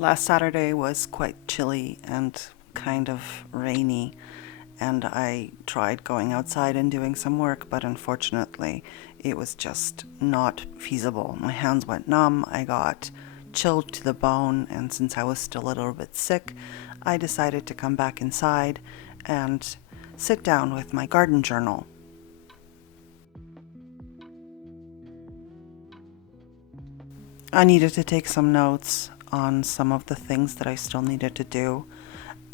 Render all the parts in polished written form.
Last Saturday was quite chilly and kind of rainy, and I tried going outside and doing some work, but unfortunately it was just not feasible. My hands went numb, I got chilled to the bone, and since I was still a little bit sick, I decided to come back inside and sit down with my garden journal. I needed to take some notes on some of the things that I still needed to do,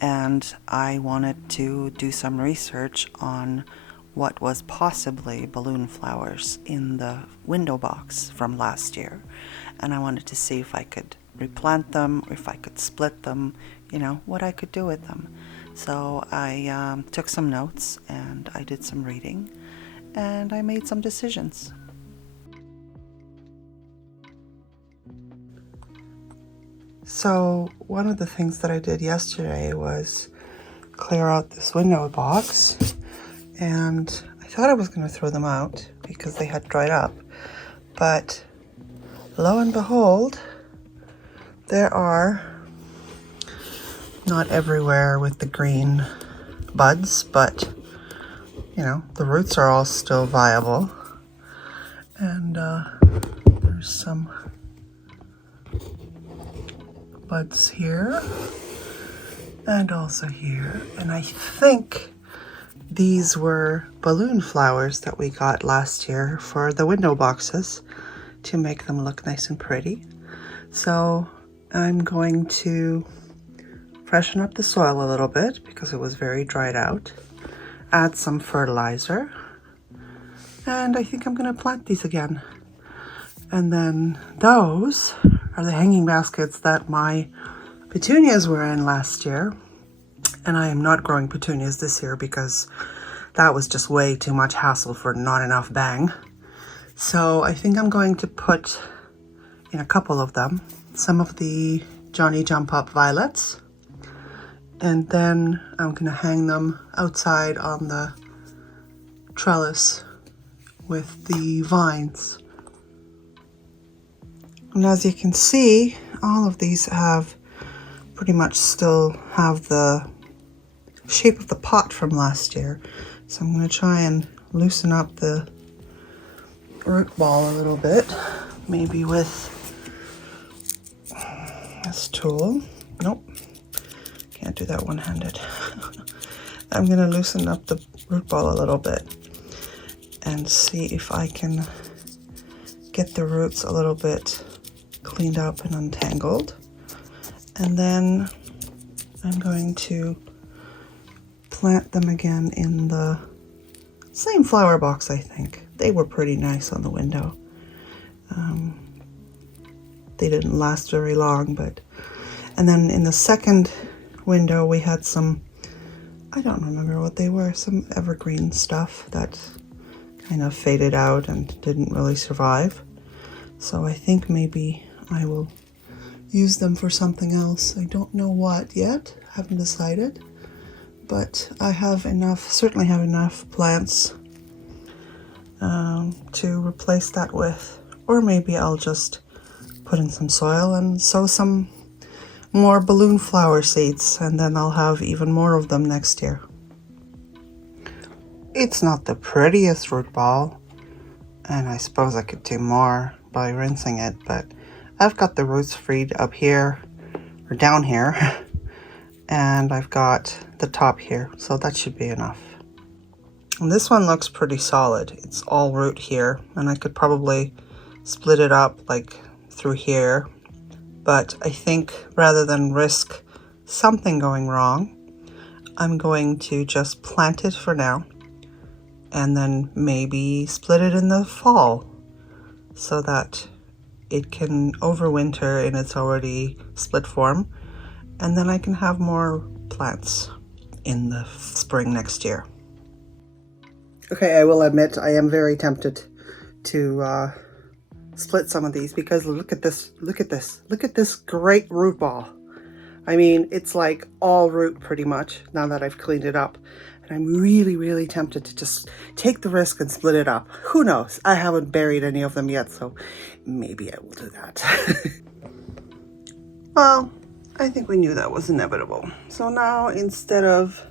and I wanted to do some research on what was possibly balloon flowers in the window box from last year. And I wanted to see if I could replant them, if I could split them, what I could do with them. So I took some notes and I did some reading and I made some decisions. So one of the things that I did yesterday was clear out this window box, and I thought I was going to throw them out because they had dried up, but lo and behold, there are, not everywhere with the green buds, but the roots are all still viable, and there's some buds here and also here, and I think these were balloon flowers that we got last year for the window boxes to make them look nice and pretty. So I'm going to freshen up the soil a little bit because it was very dried out, add some fertilizer, and I think I'm going to plant these again. And then those are the hanging baskets that my petunias were in last year. And I am not growing petunias this year because that was just way too much hassle for not enough bang. So I think I'm going to put in a couple of them some of the Johnny Jump Up violets. And then I'm going to hang them outside on the trellis with the vines. And as you can see, all of these have pretty much still have the shape of the pot from last year. So I'm going to try and loosen up the root ball a little bit, maybe with this tool. Nope, can't do that one-handed. I'm going to loosen up the root ball a little bit and see if I can get the roots a little bit cleaned up and untangled. And then I'm going to plant them again in the same flower box, I think. They were pretty nice on the window. They didn't last very long, and then in the second window we had some, I don't remember what they were, some evergreen stuff that kind of faded out and didn't really survive. So I think maybe I will use them for something else. I don't know what yet, haven't decided, but I have enough, certainly have enough plants to replace that with, or maybe I'll just put in some soil and sow some more balloon flower seeds, and then I'll have even more of them next year. It's not the prettiest root ball, and I suppose I could do more by rinsing it, but I've got the roots freed up here, or down here, and I've got the top here, so that should be enough. And this one looks pretty solid. It's all root here, and I could probably split it up like through here, but I think rather than risk something going wrong, I'm going to just plant it for now, and then maybe split it in the fall so that it can overwinter in its already split form, and then I can have more plants in the spring next year. Okay, I will admit I am very tempted to split some of these because look at this, look at this great root ball. I mean, it's like all root pretty much now that I've cleaned it up. And I'm really, really tempted to just take the risk and split it up. Who knows? I haven't buried any of them yet, so maybe I will do that. Well, I think we knew that was inevitable. So now instead of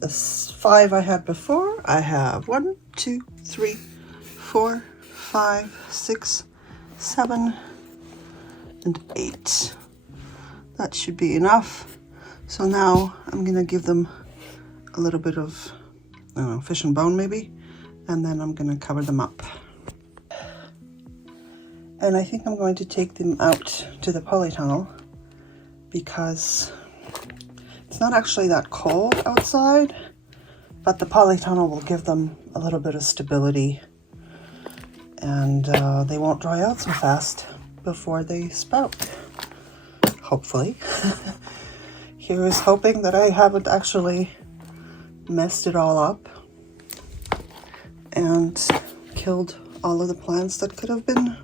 the 5 I had before, I have 1, 2, 3, 4, 5, 6, 7, and 8. That should be enough. So now I'm gonna give them a little bit of, I don't know, fish and bone maybe, and then I'm gonna cover them up. And I think I'm going to take them out to the polytunnel because it's not actually that cold outside, but the polytunnel will give them a little bit of stability, and they won't dry out so fast before they sprout, hopefully. Here is hoping that I haven't actually messed it all up and killed all of the plants that could have been.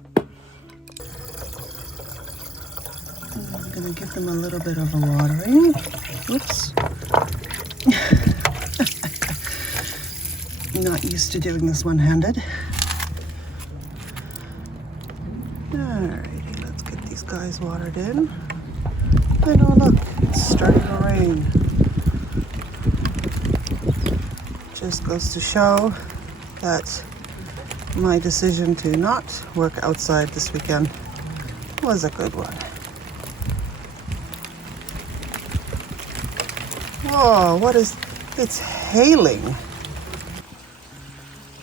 I'm gonna give them a little bit of a watering. Whoops. Not used to doing this one-handed. Alrighty, let's get these guys watered in. And oh look, it's starting to rain. Just goes to show that my decision to not work outside this weekend was a good one. Whoa, what is, it's hailing.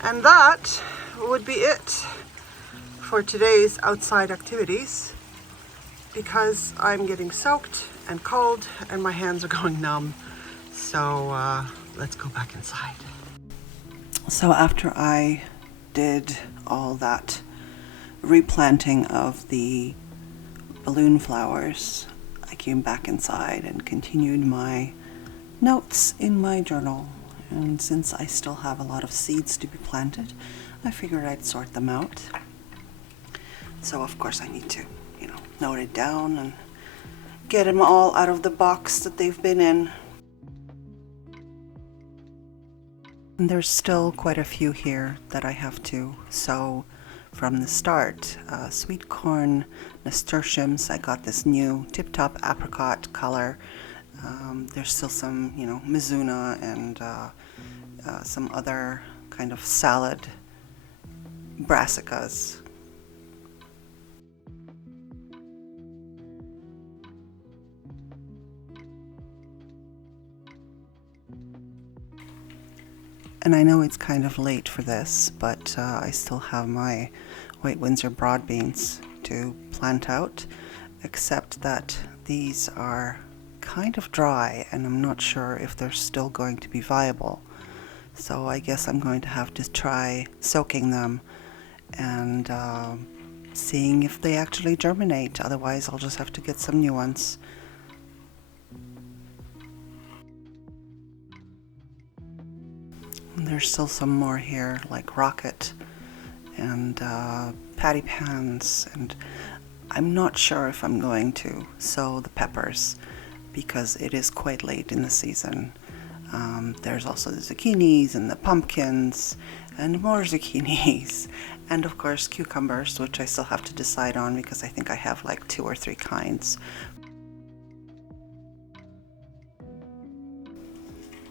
And that would be it for today's outside activities, because I'm getting soaked and cold and my hands are going numb. So let's go back inside. So after I did all that replanting of the balloon flowers, I came back inside and continued my notes in my journal. And since I still have a lot of seeds to be planted, I figured I'd sort them out. So of course I need to, note it down and get them all out of the box that they've been in. And there's still quite a few here that I have to sow from the start. Sweet corn nasturtiums, I got this new tip-top apricot color. There's still some, mizuna and some other kind of salad brassicas. And I know it's kind of late for this, but I still have my white Windsor broad beans to plant out, except that these are kind of dry and I'm not sure if they're still going to be viable. So I guess I'm going to have to try soaking them and seeing if they actually germinate. Otherwise I'll just have to get some new ones. And there's still some more here, like rocket and patty pans, and I'm not sure if I'm going to sow the peppers because it is quite late in the season. There's also the zucchinis and the pumpkins and more zucchinis and of course cucumbers, which I still have to decide on because I think I have like 2 or 3 kinds.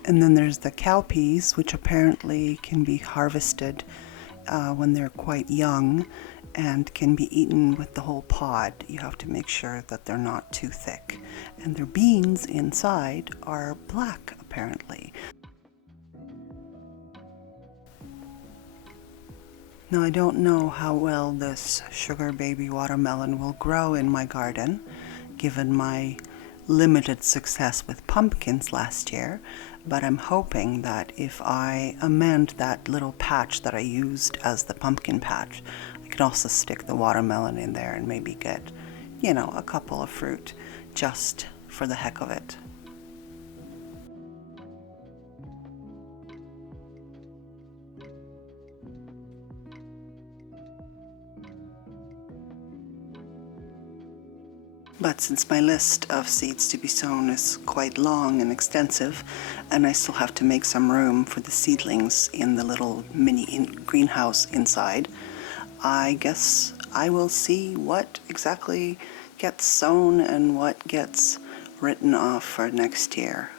And then there's the cowpeas, which apparently can be harvested when they're quite young and can be eaten with the whole pod. You have to make sure that they're not too thick. And their beans inside are black, apparently. Now, I don't know how well this sugar baby watermelon will grow in my garden, given my limited success with pumpkins last year, but I'm hoping that if I amend that little patch that I used as the pumpkin patch, I can also stick the watermelon in there and maybe get, a couple of fruit just for the heck of it. But since my list of seeds to be sown is quite long and extensive, and I still have to make some room for the seedlings in the little mini greenhouse inside, I guess I will see what exactly gets sown and what gets written off for next year.